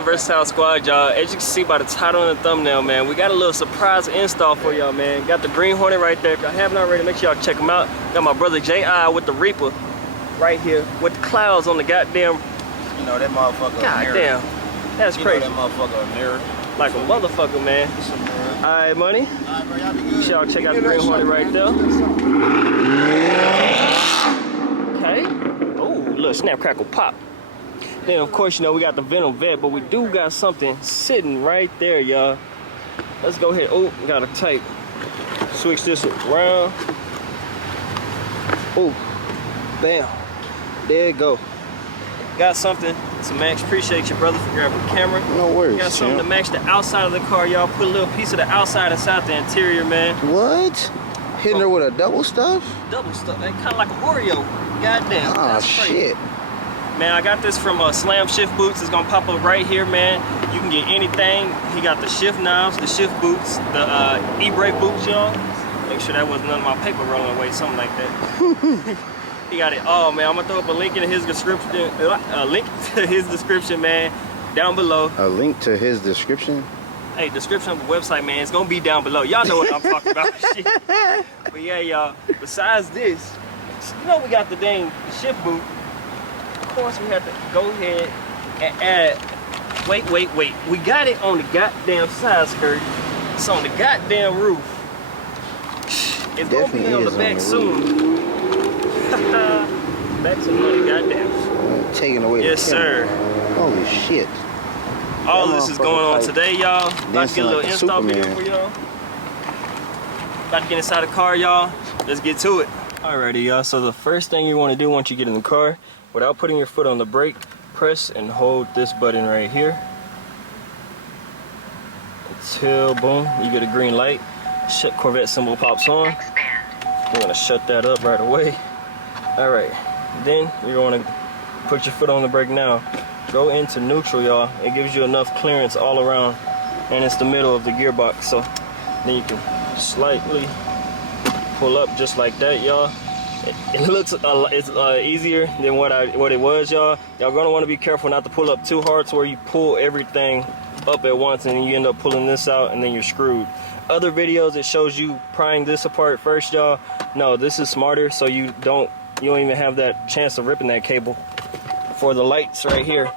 Reassembling Versatile Squad, y'all. As you can see by the title and the thumbnail, man, we got a little surprise install for y'all, man. Got the Green Hornet right there. If y'all haven't already, make sure y'all check him out. Got my brother J.I. with the Reaper right here with the clouds on the goddamn. You know that motherfucker. Goddamn, that's crazy. You know that motherfucker a mirror. Like a motherfucker, man. Alright, money. Alright, bro, y'all be good. Make sure y'all check out the Green Hornet right there. Okay. Oh, look, snap, crackle, pop. Then, of course, you know, we got the Venom Vet, but we do got something sitting right there, y'all. Let's go ahead. Oh, got a tape. Switch this around. Oh, bam. There you go. Got something to match. Appreciate you, brother, for grabbing the camera. No worries. Got something to match the outside of the car, y'all. Put a little piece of the outside inside the interior, man. What? Hitting her with a double stuff? Double stuff. That kind of like an Oreo. Goddamn. Oh, that's crazy. shit. Man, I got this from Slam Shift Boots. It's gonna pop up right here, man. You can get anything. He got the shift knobs, the shift boots, the e-brake boots, y'all. Make sure that wasn't none of my paper rolling away, something like that. He got it all, man. I'm gonna throw up a link in his description. A link to his description, man, down below. A link to his description? Hey, description of the website, man. It's gonna be down below. Y'all know what I'm talking about. Shit. But yeah, y'all. Besides this, you know we got the dang shift boot. Of course, we have to go ahead and add. Wait. We got it on the goddamn side skirt. It's on the goddamn roof. It's gonna be on the back soon. Back to money, goddamn. Taking away. Yes, sir. Holy shit. All this is going on today, y'all. About to get a little install video for y'all. About to get inside the car, y'all. Let's get to it. Alrighty, y'all. So the first thing you want to do once you get in the car, without putting your foot on the brake, press and hold this button right here until, boom, you get a green light. Corvette symbol pops on. We're gonna shut that up right away. Alright, then you're gonna put your foot on the brake now. Go into neutral, y'all. It gives you enough clearance all around, and it's the middle of the gearbox, so then you can slightly pull up just like that, y'all. It looks it's easier than what it was, y'all. Y'all gonna want to be careful not to pull up too hard to where you pull everything up at once and you end up pulling this out and then you're screwed. Other videos, it shows you prying this apart first, y'all. No, this is smarter, so you don't even have that chance of ripping that cable. For the lights right here,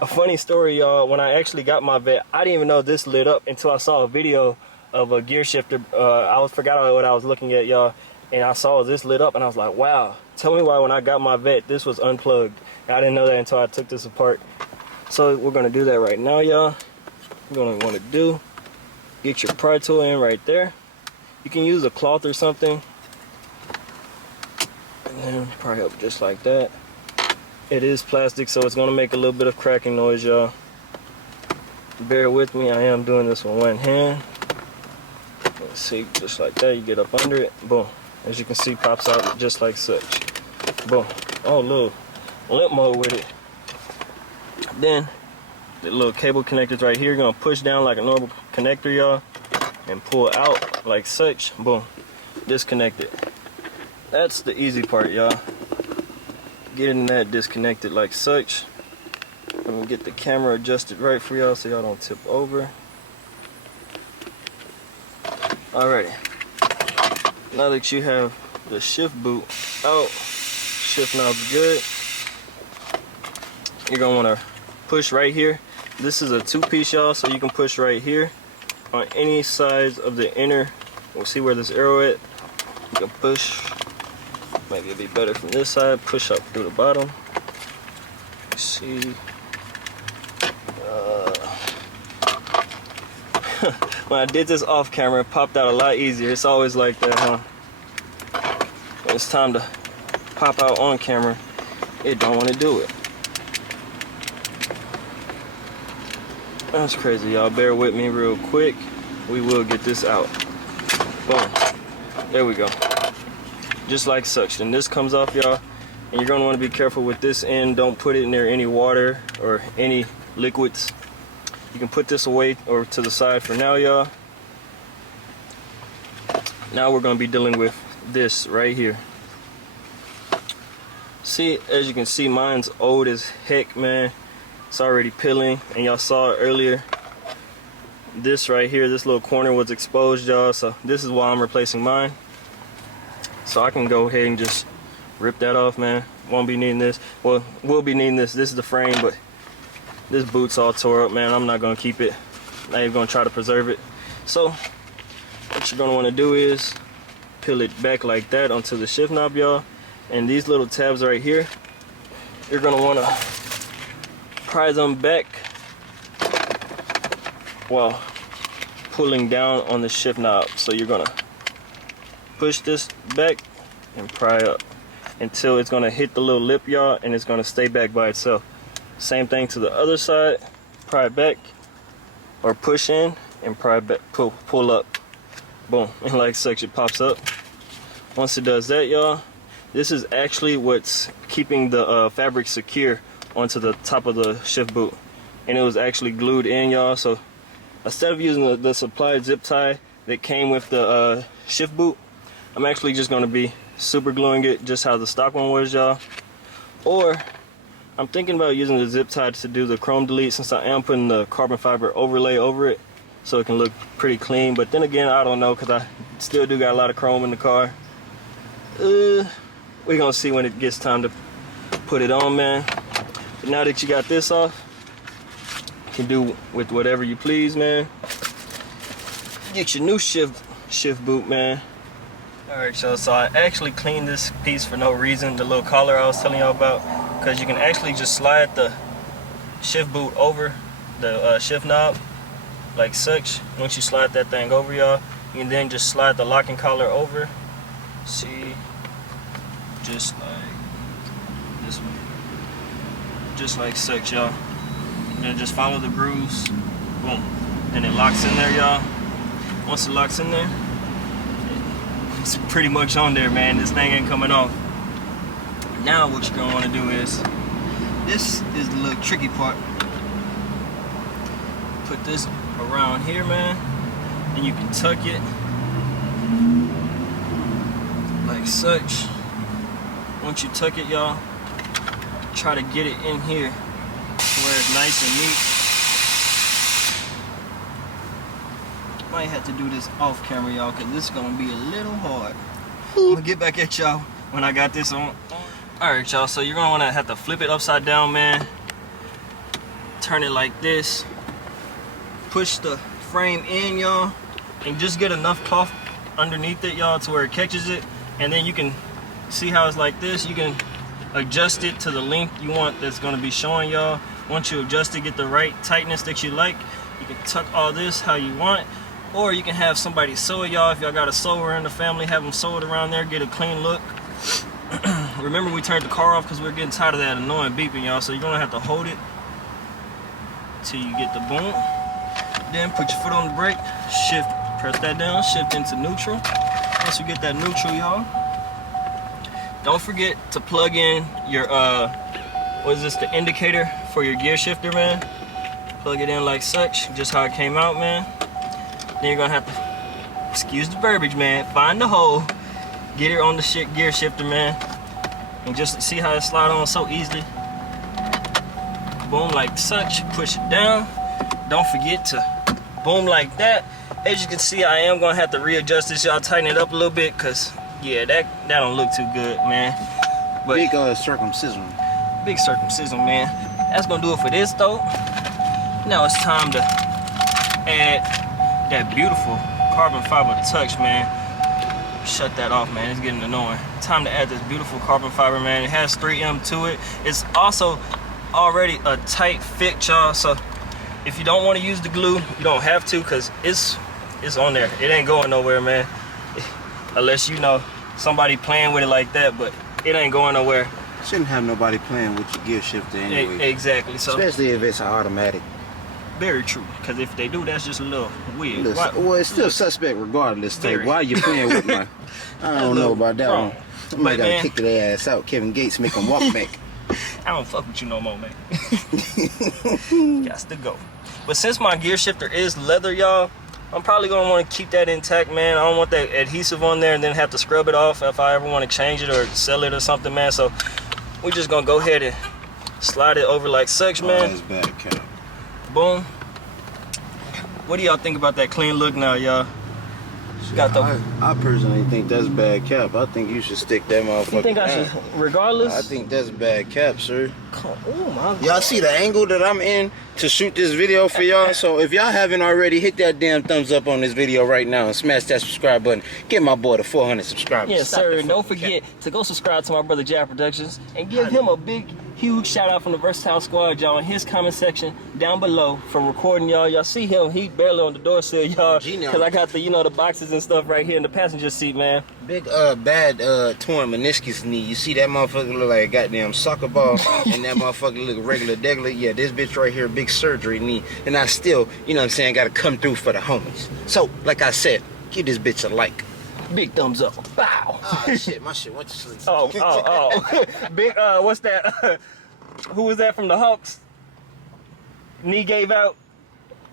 a funny story, y'all. When I actually got my Vet, I didn't even know this lit up until I saw a video of a gear shifter. I forgot what I was looking at, y'all. And I saw this lit up and I was like, wow, tell me why when I got my Vet this was unplugged. I didn't know that until I took this apart. So we're gonna do that right now, y'all. You're gonna want to do, get your pry tool in right there. You can use a cloth or something and then pry up just like that. It is plastic, so it's gonna make a little bit of cracking noise, y'all. Bear with me, I am doing this with one hand. Let's see, just like that, you get up under it, boom. As you can see, pops out just like such. Boom. Oh, little limp mode with it. Then, the little cable connectors right here, you're gonna push down like a normal connector, y'all, and pull out like such. Boom. Disconnect it. That's the easy part, y'all. Getting that disconnected like such. I'm gonna get the camera adjusted right for y'all so y'all don't tip over. Alrighty. Now that you have the shift boot out, shift knob's good, you're gonna wanna push right here. This is a two-piece, y'all, so you can push right here on any sides of the inner. We'll see where this arrow at. You can push. Maybe it'd be better from this side. Push up through the bottom. See. When I did this off camera, it popped out a lot easier. It's always like that, huh? When it's time to pop out on camera, it don't want to do it. That's crazy, y'all. Bear with me real quick. We will get this out. Boom. There we go. Just like such. Then this comes off, y'all. And you're going to want to be careful with this end. Don't put it near any water or any liquids. You can put this away or to the side for now, y'all. Now we're going to be dealing with this right here. See, as you can see, mine's old as heck, man. It's already peeling, and y'all saw it earlier. This right here, this little corner was exposed, y'all, so this is why I'm replacing mine. So I can go ahead and just rip that off, man. Won't be needing this. Well, we'll be needing this. This is the frame, but this boot's all tore up, man. I'm not gonna keep it. Not even gonna try to preserve it. So what you're gonna wanna do is peel it back like that onto the shift knob, y'all. And these little tabs right here, you're gonna wanna pry them back while pulling down on the shift knob. So you're gonna push this back and pry up until it's gonna hit the little lip, y'all, and it's gonna stay back by itself. Same thing to the other side. Pry back or push in and pry back, pull up. Boom, and like such, it pops up. Once it does that, y'all, this is actually what's keeping the fabric secure onto the top of the shift boot, and it was actually glued in, y'all. So instead of using the supplied zip tie that came with the shift boot, I'm actually just going to be super gluing it just how the stock one was, y'all. Or I'm thinking about using the zip tie to do the chrome delete, since I am putting the carbon fiber overlay over it so it can look pretty clean. But then again, I don't know, because I still do got a lot of chrome in the car. We're gonna see when it gets time to put it on, man. But now that you got this off, you can do with whatever you please, man. Get your new shift boot, man. Alright, so I actually cleaned this piece for no reason, the little collar I was telling y'all about, because you can actually just slide the shift boot over the shift knob like such. Once you slide that thing over, y'all, you can then just slide the locking collar over. See, just like this way, just like such, y'all. And then just follow the grooves, boom, and it locks in there, y'all. Once it locks in there, it's pretty much on there, man. This thing ain't coming off. Now what you're gonna want to do is, this is the little tricky part. Put this around here, man, and you can tuck it like such. Once you tuck it, y'all, try to get it in here to where it's nice and neat. Might have to do this off camera, y'all, because this is gonna be a little hard. I'm gonna get back at y'all when I got this on. Alright, y'all, so you're gonna wanna have to flip it upside down, man. Turn it like this. Push the frame in, y'all, and just get enough cloth underneath it, y'all, to where it catches it. And then you can see how it's like this. You can adjust it to the length you want that's gonna be showing, y'all. Once you adjust it, get the right tightness that you like, you can tuck all this how you want. Or you can have somebody sew it, y'all. If y'all got a sewer in the family, have them sew it around there, get a clean look. Remember, we turned the car off because we're getting tired of that annoying beeping, y'all. So you're gonna have to hold it till you get the boom. Then put your foot on the brake, shift, press that down, shift into neutral. Once you get that neutral, y'all, don't forget to plug in your what is this, the indicator for your gear shifter, man. Plug it in like such, just how it came out, man. Then you're gonna have to, excuse the verbiage, man, find the hole, get it on the gear shifter, man, and just see how it slide on so easily. Boom, like such, push it down. Don't forget to boom like that. As you can see, I am gonna have to readjust this, y'all, tighten it up a little bit, cause yeah, that don't look too good, man. But big circumcision. Big circumcision, man. That's gonna do it for this though. Now it's time to add that beautiful carbon fiber touch, man. Shut that off, man. It's getting annoying. Time to add this beautiful carbon fiber, man. It has 3M to it. It's also already a tight fit, y'all. So if you don't want to use the glue, you don't have to, because it's on there. It ain't going nowhere, man. Unless you know somebody playing with it like that, but it ain't going nowhere. Shouldn't have nobody playing with your gear shifter anyway. Exactly. So especially if it's an automatic. Very true, because if they do, that's just a little weird. Well, it's still suspect regardless. So why you playing with my? I don't know about that one. Somebody gotta kick their ass out. Kevin Gates make them walk back. I don't fuck with you no more, man. Got to go. But since my gear shifter is leather, y'all, I'm probably gonna want to keep that intact, man. I don't want that adhesive on there and then have to scrub it off if I ever want to change it or sell it or something, man. So we're just gonna go ahead and Slide it over like such, man. That's bad cap. Boom. What do y'all think about that clean look now, y'all? Got the. I personally think that's bad cap. I think you should stick that motherfucker. You think I should, regardless? I think that's bad cap, sir. Oh my God. Y'all see the angle that I'm in to shoot this video for y'all? So if y'all haven't already, hit that damn thumbs up on this video right now and smash that subscribe button. Get my boy to 400 subscribers. Yes, sir. Don't forget to go subscribe to my brother Jab Productions and give him a big, huge shout out from the Versatile Squad, y'all, in his comment section down below from recording, y'all. Y'all see him? He barely on the door sill, y'all, because I got the, you know, the boxes and stuff right here in the passenger seat, man. Big bad torn meniscus knee. You see that motherfucker look like a goddamn soccer ball, and that motherfucker look regular degular. Yeah, this bitch right here, big surgery knee, and I still, you know what I'm saying, gotta come through for the homies. So, like I said, give this bitch a like. Big thumbs up. Bow. Oh shit, my shit went to sleep. Oh. Big, what's that? Who was that from the Hawks? Knee gave out.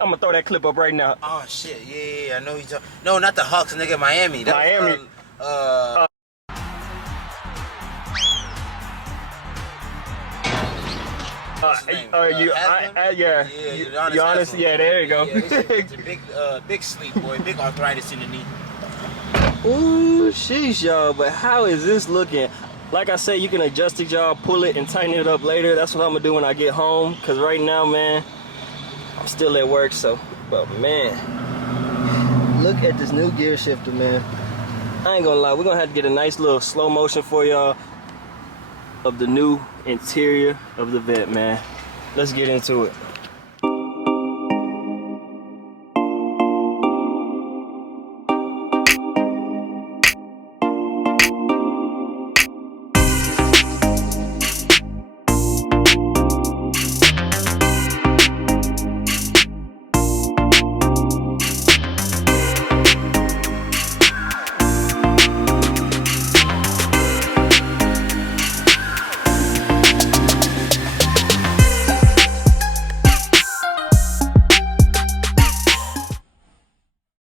I'm gonna throw that clip up right now. Oh shit, yeah, I know he's talking. No, not the Hawks, nigga, Miami. That Miami. Was, yeah. Giannis, yeah, there you go. Yeah, it's a big sleep, boy. Big arthritis in the knee. Ooh, sheesh, y'all. But how is this looking? Like I said, you can adjust it, y'all, pull it and tighten it up later. That's what I'm gonna do when I get home. Cause right now, man, I'm still at work, so. But man, look at this new gear shifter, man. I ain't gonna lie, we're gonna have to get a nice little slow motion for y'all of the new interior of the Vette, man. Let's get into it.